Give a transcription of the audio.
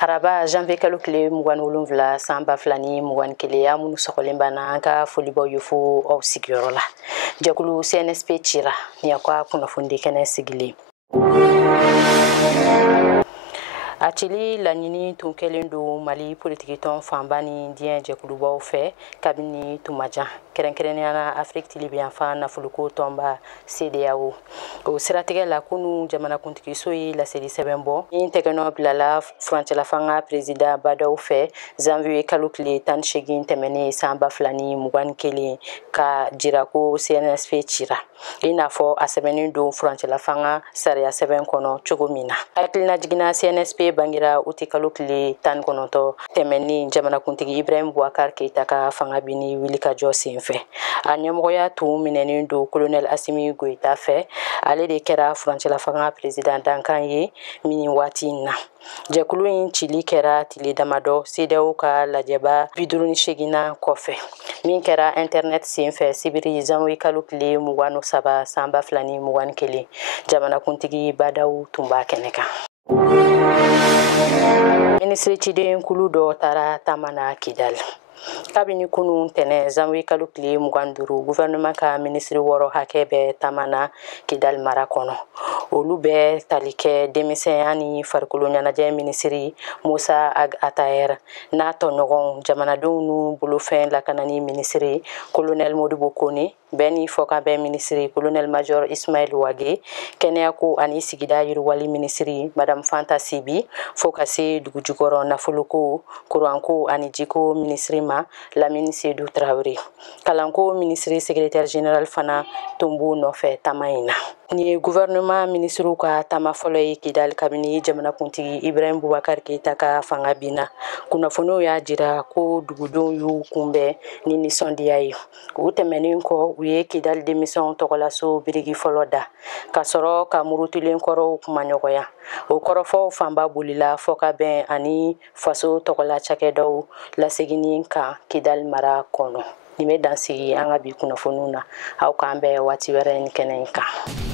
Araba janvier kalo kile mugan wolonwula san 2021 ya minnu sɔgɔlen b'an an ka folibaw ye fo aw sigiyɔrɔ la. Jɛkulu CNSP cira ni aw ka kunnafoni kɛnɛ sigilen. A cili laɲini tun kɛlen don Mali politiki tɔn fanba ni diɲɛ jɛkulubaw fɛ kabini tumajan kɛrɛnkɛrɛnnenya Afrique tilibiyanfan nafoloko tɔnba CEDEAO. O siratigɛ la kunu jamanakuntigiso ye laseli sɛbɛn bɔ ni tɛgɛnɔ bilala furancɛla fanga président Badaw fɛ janvier kalo tile 18 tɛmɛnen san 2021 ka jira ko CNSP cira i n'a fɔ a sɛbɛnnen don furancɛla fanga sariya sɛbɛn kɔnɔ cogo min na. Hakilina jiginna CNSP bangira uti kalo tile 19 tɛmɛnen jamanakuntigi Ibrahim Boubacar Keita ka fanga bini wulikajɔ senfɛ. A ɲɛmɔgɔya tun minɛnen don colonel Assimi Goïta fɛ ale de kɛra furancɛla fanga président dankan ye min waati in na. Jɛkulu in cili kɛra tile damadɔ CEDEAO ka lajɛba 58nan kɔfɛ min kɛra internet senfɛ sibiri janvier kalo tile 23 san 2021 jamanakuntigi Badaw tun b'a kɛnɛ kan. Ministre ciden kulu dɔ taara Tamana Kidal. Kabini kunun tɛnɛ janvier kalo tile 25 gouvernement ka ministre 6 hakɛ bɛ Tamana Kidal mara kɔnɔ. Olu bɛ tali kɛ denmisɛnya ni farikolo ɲɛnajɛ ministri Musa Ag Ataer n'a tɔɲɔgɔnw jamanadenw n'u bolofɛn lakanani ministri colonel Modibo Kone bɛɛ ni fɔkabɛn ministri colonel major Ismaël Wage kɛnɛyako ani sigida yiriwali ministri madame Fanta Sibi fo ka se dugujukɔrɔ nafoloko kuranko ani jiko ministri ma Lamine Seydou Traoré. Kalanko ministri secrétaire général fana tun b'u nɔfɛ tama in na. Ni ye gouvernement ministru ka tama fɔlɔ ye Kidal kabini jamanakuntigi Ibrahim Boubacar Keita ka fanga binna. Kunnafoniw y'a jira ko dugudenw y'u kunbɛn ni nisɔndiya ye. U tɛmɛnen kɔ u ye Kidal denmisɛnw tɔgɔlaso birigi fɔlɔ da ka sɔrɔ ka murutulen kɔrɔw kumaɲɔgɔnya. O kɔrɔfɔw fanba bolila fɔkabɛn ani faso tɔgɔla cakɛdaw laseginin kan Kidal mara kɔnɔ. Nin bɛ dansigi an ka bi kunnafoniw na. Aw k'an bɛn waati wɛrɛ ni kɛnɛ in kan.